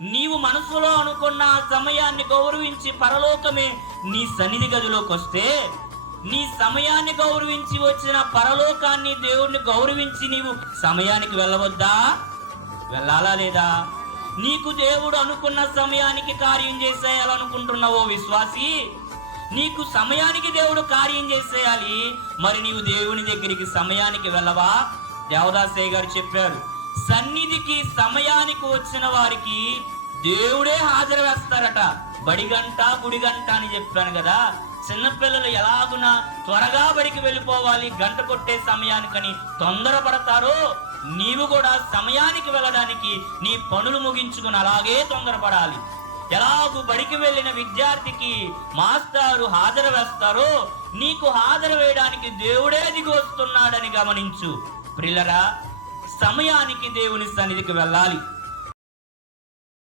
నీవు మనసులో అనుకున్న ఆ సమయాన్ని గౌరవించి పరలోకమే నీ సన్నిధి గదిలోకి వస్తే నీ సమయాన్ని గౌరవించి వచ్చిన పరలోకాన్ని దేవుణ్ణి గౌరవించి నీవు సమయానికి వెళ్ళవద్దా? వెళ్ళాలా లేదా? నీకు దేవుడు అనుకున్న సమయానికి కార్యం చేసేయాలనుకుంటున్నావో విశ్వాసి? నీకు సమయానికి దేవుడు కార్యం చేసేయాలి. మరి నీవు దేవుని దగ్గరికి సమయానికి వెళ్ళవా? దేవదాసయ్య గారు చెప్పారు సన్నిధికి బడికి వచ్చిన వారికి దేవుడే హాజరు వేస్తారట బడి గుడిగంట గుడి గంట అని చెప్పాను కదా. చిన్నపిల్లలు ఎలాగునా త్వరగా బడికి వెళ్ళిపోవాలి గంట కొట్టే సమయానికని తొందరపడతారో నీవు కూడా సమయానికి వెళ్ళడానికి నీ పనులు ముగించుకుని అలాగే తొందరపడాలి. ఎలాగూ బడికి వెళ్ళిన విద్యార్థికి మాస్టారు హాజరు వేస్తారో నీకు హాజరు వేయడానికి దేవుడే దిగి వస్తున్నాడని గమనించు. ప్రిల్లరా సమయానికి దేవుని సన్నిధికి వెళ్ళాలి.